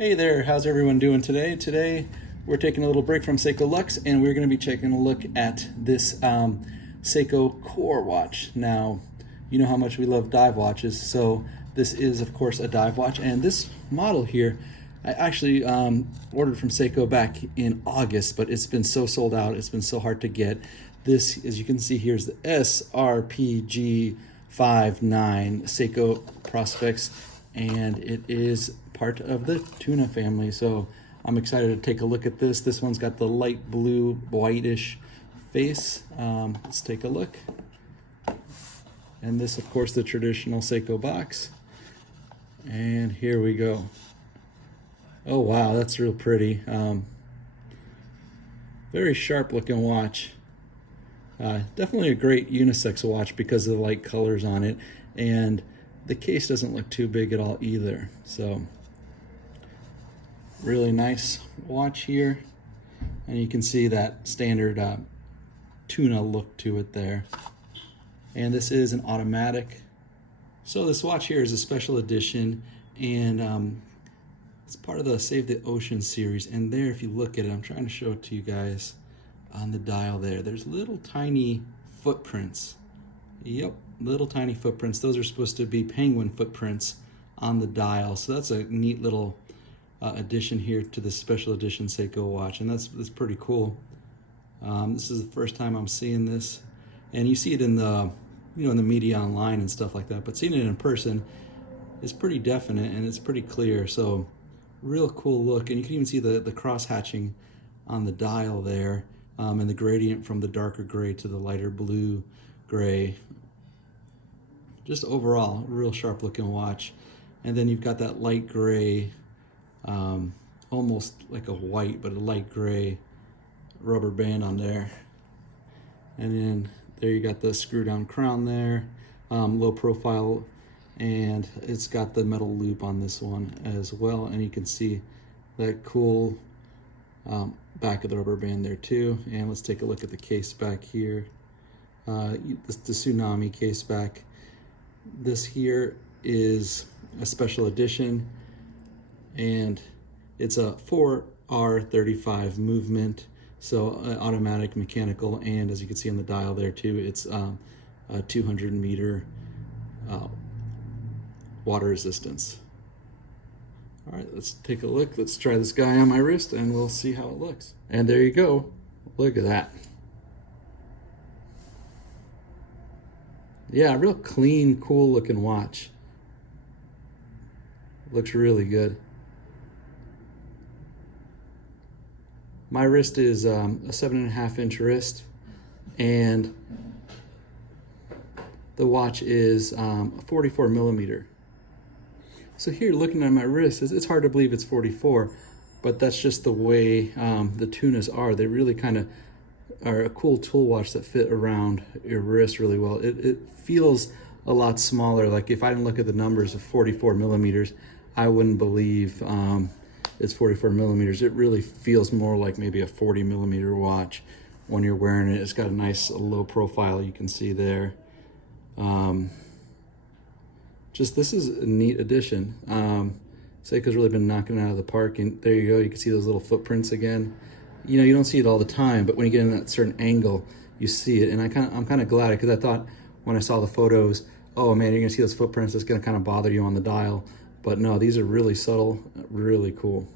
Hey there, how's everyone doing today? Today we're taking a little break from Seiko Lux and we're going to be taking a look at this Seiko Core watch. Now, you know how much we love dive watches, so this is of course a dive watch, and this model here I actually ordered from Seiko back in August, but it's been so sold out, it's been so hard to get. This, as you can see here, is the SRPG59 Seiko Prospex, and it is part of the Tuna family, so I'm excited to take a look at this. This one's got the light blue, whitish face. Let's take a look. And this, of course, the traditional Seiko box. And here we go. Oh wow, that's real pretty. Very sharp looking watch. Definitely a great unisex watch because of the light colors on it, and the case doesn't look too big at all either. So really nice watch here, and you can see that standard Tuna look to it there. And this is an automatic. So this watch here is a special edition, and it's part of the Save the Ocean series. And there, if you look at it, I'm trying to show it to you guys on the dial there. There's little tiny footprints. Yep, little tiny footprints. Those are supposed to be penguin footprints on the dial. So that's a neat little addition here to the special edition Seiko watch, and that's pretty cool. This is the first time I'm seeing this, and you see it in the in the media online and stuff like that, but seeing it in person is pretty definite and it's pretty clear. So real cool look, and you can even see the cross hatching on the dial there, and the gradient from the darker gray to the lighter blue gray. Just overall real sharp looking watch. And then you've got that light gray, almost like a white but a light gray rubber band on there. And then there you got the screw down crown there, low profile, and it's got the metal loop on this one as well, and you can see that cool back of the rubber band there too. And let's take a look at the case back here. The Tsunami case back. This here is a special edition, and it's a 4R35 movement, so automatic, mechanical, and as you can see on the dial there too, it's a 200 meter water resistance. All right, let's take a look. Let's try this guy on my wrist and we'll see how it looks. And there you go. Look at that. Yeah, real clean, cool looking watch. Looks really good. My wrist is a 7.5 inch wrist, and the watch is 44 millimeter. So here, looking at my wrist, it's hard to believe it's 44, but that's just the way the Tunas are. They really kind of are a cool tool watch that fit around your wrist really well. It feels a lot smaller. Like if I didn't look at the numbers of 44 millimeters, I wouldn't believe it's 44 millimeters. It really feels more like maybe a 40 millimeter watch when you're wearing it. It's got a nice low profile, you can see there. Just this is a neat addition. Seiko's really been knocking it out of the park, and there you go. You can see those little footprints again. You know, you don't see it all the time, but when you get in that certain angle, you see it. And I'm kind of glad, because I thought when I saw the photos, oh man, you're gonna see those footprints, it's gonna kind of bother you on the dial. But no, these are really subtle, really cool.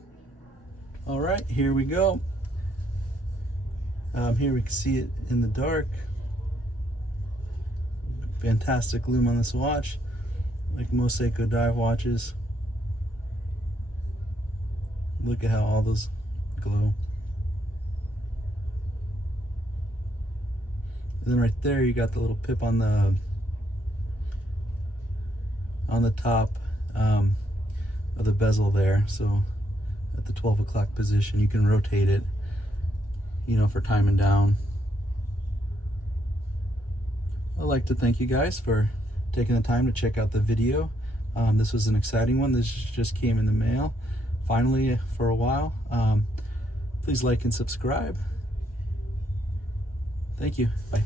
All right, here we go. Here we can see it in the dark. Fantastic lume on this watch, like most Seiko dive watches. Look at how all those glow. And then right there, you got the little pip on the top of the bezel there. So at the 12 o'clock position, you can rotate it, you know, for timing down. I'd like to thank you guys for taking the time to check out the video. This was an exciting one. This just came in the mail finally for a while. Please like and subscribe. Thank you. Bye.